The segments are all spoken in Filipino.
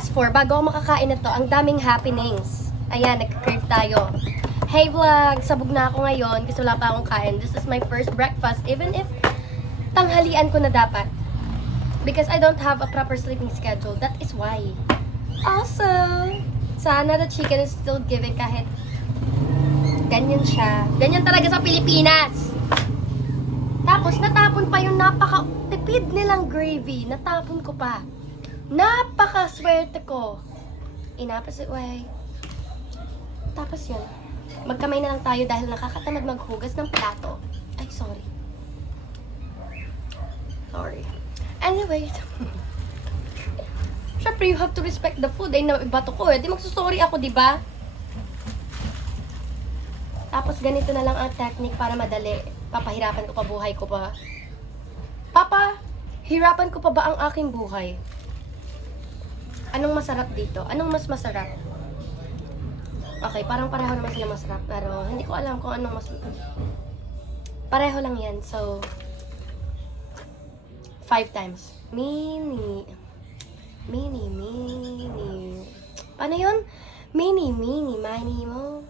Fast forward, bago ako makakain na to, ang daming happenings. Ayan, nag-crave tayo. Hey vlog, sabog na ako ngayon kasi wala pa akong kain. This is my first breakfast, even if tanghalian ko na dapat. Because I don't have a proper sleeping schedule. That is why. Also, sana the chicken is still giving kahit ganyan siya. Ganyan talaga sa Pilipinas. Tapos, natapon pa yung napaka-tipid nilang gravy. Natapon ko pa. Napaka-swerte ko. Inapasaway. Tapos yun. Magkamay na lang tayo dahil nakakatamad maghugas ng plato. Ay, sorry. Sorry. Anyway. Siyempre, you have to respect the food. Ay, naibato ko eh. Di magsusorry ako, di ba? Tapos, ganito na lang ang technique para madali. Papahirapan ko pa buhay ko pa. Papa, hirapan ko pa ba ang aking buhay? Anong masarap dito? Anong mas masarap? Okay, parang pareho naman sila masarap. Pero hindi ko alam kung anong mas... Pareho lang yan. So, 5 times. Mini. Paano yun? Mini, mo.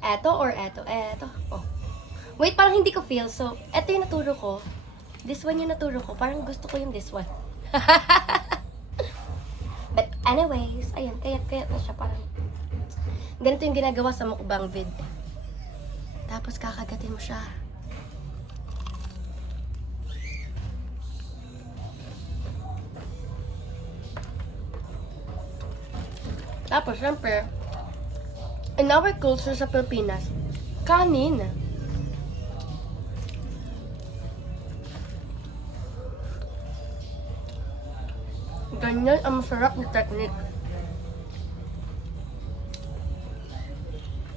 Eto or eto? Eto. Oh. Wait, parang hindi ko feel. So, eto yung naturo ko. This one yung naturo ko. Parang gusto ko yung this one. But anyways, ayun, kayat na siya parang ganito yung ginagawa sa mukbang vid. Tapos kakagatin mo siya. Tapos syempre, in our culture sa Pilipinas, kanin. Ganyan ang masarap na technique.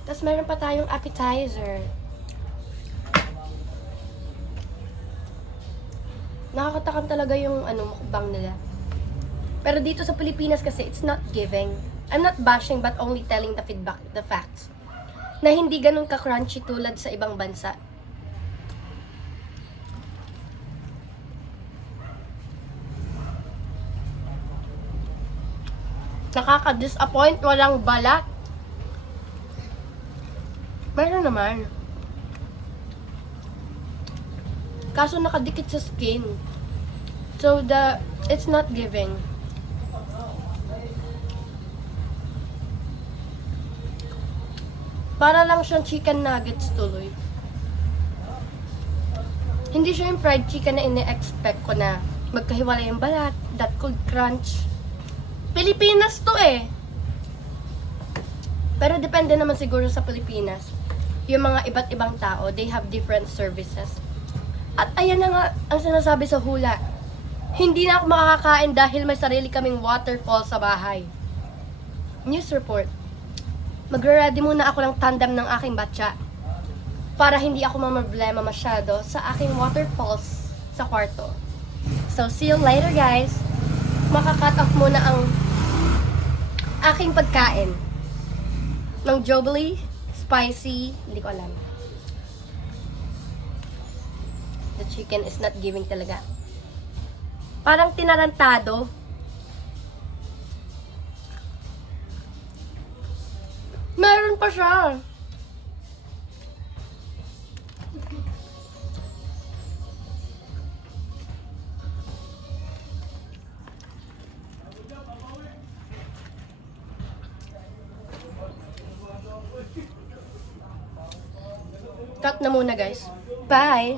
Tapos meron pa tayong appetizer. Nakakatakam talaga yung mukbang nila. Pero dito sa Pilipinas kasi, it's not giving. I'm not bashing but only telling the feedback, the facts. Na hindi ganun ka-crunchy tulad sa ibang bansa. Nakaka-disappoint, walang balat. Meron naman. Kaso nakadikit sa skin. So it's not giving. Para lang siyang chicken nuggets tuloy. Hindi siya yung fried chicken na ine-expect ko na magkahiwalay yung balat, that could crunch. Pilipinas to eh. Pero depende naman siguro sa Pilipinas. Yung mga iba't ibang tao, they have different services. At ayan na nga ang sinasabi sa hula. Hindi na ako makakakain dahil may sarili kaming waterfall sa bahay. News report. Magre-ready muna ako ng tandem ng aking batya para hindi ako mamroblema masyado sa aking waterfalls sa kwarto. So, see you later guys. Maka-cut off muna ang aking pagkain ng Jollibee, spicy, hindi ko alam. The chicken is not giving talaga. Parang tinarantado. Meron pa siya. Cut na muna guys. Bye!